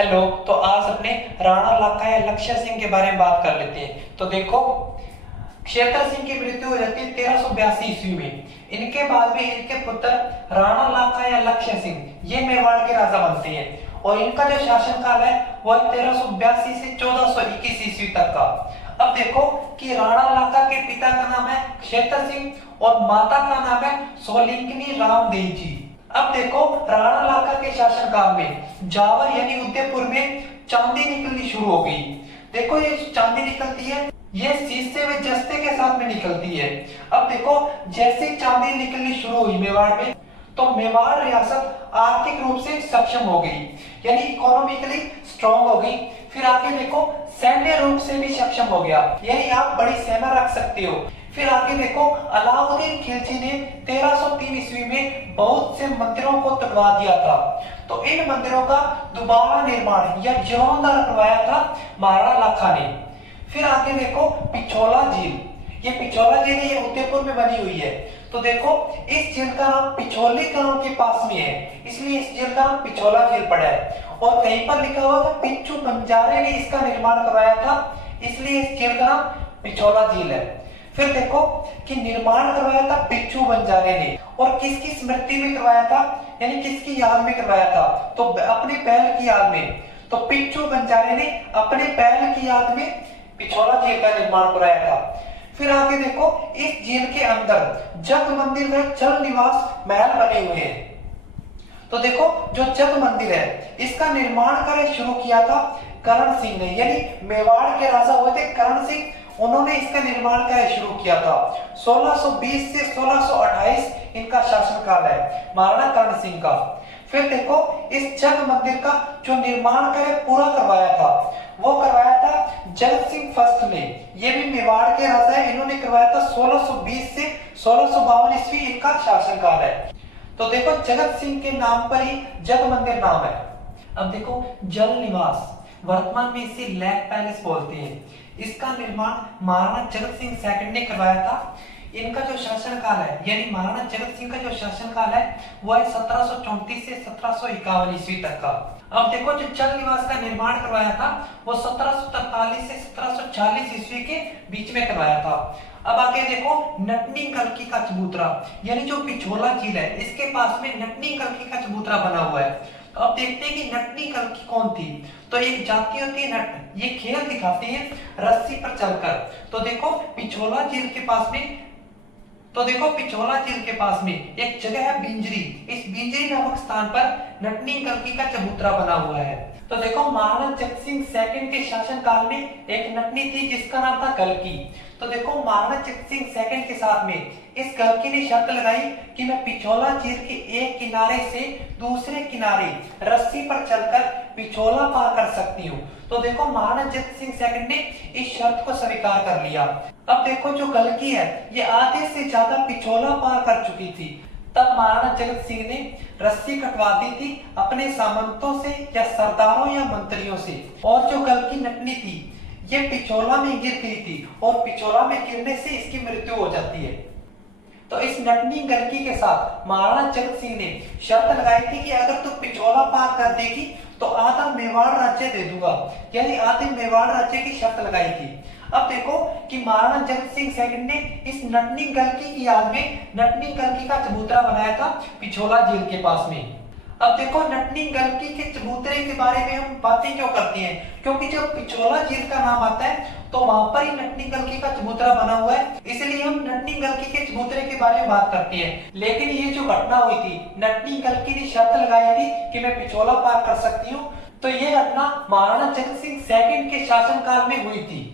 Hello. तो आज अपने राणा लाखा या लक्ष्य सिंह के बारे में बात कर लेते हैं। तो देखो, क्षेत्र सिंह की मृत्यु हो जाती है 1382 ईस्वी में। इनके बाद में इनके पुत्र राणा लाखा या लक्ष्य सिंह ये मेवाड़ के राजा बनते हैं और इनका जो शासनकाल है वह 1382 से 1421 ईस्वी तक का। अब देखो कि राणा लाखा के पिता का नाम है क्षेत्र सिंह और माता का नाम है सोलिंकनी रामदेव जी। अब देखो, राणा लाखा के शासनकाल में जावर यानी उदयपुर में चांदी निकलनी शुरू हो गई। देखो, ये चांदी निकलती है, ये शीशे व जस्ते के साथ में निकलती है। अब देखो, जैसे चांदी निकलनी शुरू हुई मेवाड़ में, तो मेवाड़ रियासत आर्थिक रूप से सक्षम हो गई, यानी इकोनॉमिकली स्ट्रॉन्ग हो गई। फिर आगे देखो, सैन्य रूप से भी सक्षम हो गया, यानी आप बड़ी सेना रख सकते हो। फिर आगे देखो, अलाउद्दीन खिलजी ने 1303 ईस्वी में बहुत से मंदिरों को तुड़वा दिया था। तो इन मंदिरों का दोबारा निर्माण या जीर्णोद्धार करवाया था महाराणा लाखा ने। फिर आगे देखो, पिछोला झील। ये पिछोला झील ये उदयपुर में बनी हुई है। तो देखो, इस झील का नाम पिछोली गांव के पास में है, इसलिए इस झील का नाम पिछोला झील पड़ा है। और कहीं पर लिखा हुआ था पिच्चू बंजारे ने इसका निर्माण करवाया था, इसलिए इस झील का नाम पिछोला झील है। फिर देखो कि निर्माण करवाया था पिच्चू बंजारे ने, और किसकी स्मृति में करवाया था, यानी किसकी याद में करवाया था, तो अपने बैल की याद में। तो पिच्चू बंजारे ने अपने बैल की याद में पिछोला झील का निर्माण कराया था। फिर आगे देखो, इस झील के अंदर जग मंदिर व जल निवास महल बने हुए हैं। तो देखो, जो जग मंदिर है इसका निर्माण कार्य शुरू किया था करण सिंह ने, यानी मेवाड़ के राजा हुए थे करण सिंह, उन्होंने इसका निर्माण कार्य शुरू किया था। 1620 से 1628 इनका शासनकाल है महाराणा करण सिंह का। फिर देखो, इस जग मंदिर का जो निर्माण कार्य पूरा करवाया था वो करवाया था जगत सिंह फर्स्ट ने। ये भी मेवाड़ के राजा है, इन्होंने करवाया था 1620 से 1652 ईस्वी इनका शासनकाल है। तो देखो, जगत सिंह के नाम पर ही जग मंदिर नाम है। अब देखो, जल निवास, वर्तमान में इसे लेक पैलेस बोलते हैं। इसका निर्माण महाराणा जगत सिंह सेकंड ने करवाया था। इनका जो शासनकाल है, यानी महाराणा जगत सिंह का जो शासनकाल है वो है 1734 से 1751 ईस्वी तक का। अब देखो, जो जल निवास का निर्माण करवाया था वो 1743 से 1740 ईस्वी के बीच में करवाया था। अब आगे देखो, नटनी कल्की का चबूतरा, यानी जो पिछोला झील है इसके पास में नटनी कल्की का चबूतरा बना हुआ है। तो अब देखते हैं कि नटनी कल्की कौन थी। तो एक जाति होती है नट, ये खेल दिखाते हैं रस्सी पर चलकर। तो देखो, पिछोला झील के पास में एक जगह है बिंजरी। इस बिंजरी नामक स्थान पर नटनी कल्की का चबूतरा बना हुआ है। तो देखो, महाराणा जगत सिंह सेकंड के शासनकाल में एक नटनी थी जिसका नाम था कल्की। तो देखो, महाराणा जगत सिंह सेकंड के साथ में इस कल्की ने शर्त लगाई कि मैं पिछोला झील के एक किनारे से दूसरे किनारे रस्सी पर चलकर पिछोला पार कर सकती हूँ। तो देखो, महाराणा जगत सिंह सेकंड ने इस शर्त को स्वीकार कर लिया। अब देखो, जो कल्की है ये आधे से ज्यादा पिछोला पार कर चुकी थी। तब महाराणा जगत सिंह ने रस्सी कटवा दी थी अपने सामंतों से या सरदारों या मंत्रियों से, और जो कल्की नटनी थी ये पिछोला में गिर गई थी और पिछोला में गिरने से इसकी मृत्यु हो जाती है। तो इस नटनी कल्की के साथ महाराणा जगत सिंह ने शर्त लगाई थी कि अगर तू पिछोला पार कर देगी तो आधा मेवाड़ राज्य दे दूंगा, यानी आधे मेवाड़ राज्य की शर्त लगाई थी। अब देखो कि महाराणा जगत सिंह सेकंड ने इस नटनी कल्की की याद में नटनी कल्की का चबूतरा बनाया था पिछोला झील के पास में। अब देखो, नटनी कल्की के चबूतरे के बारे में हम बातें क्यों करते हैं, क्योंकि जब पिछोला झील का नाम आता है तो वहां पर ही नटनी कल्की का चबूतरा बना हुआ है, इसलिए हम नटनी कल्की के चबूतरे के बारे में बात करते हैं। लेकिन ये जो घटना हुई थी, नटनी कल्की ने शर्त लगाई थी कि मैं पिछोला पार कर सकती हूँ, तो ये घटना महाराणा जगत सिंह सेकंड के शासनकाल में हुई थी।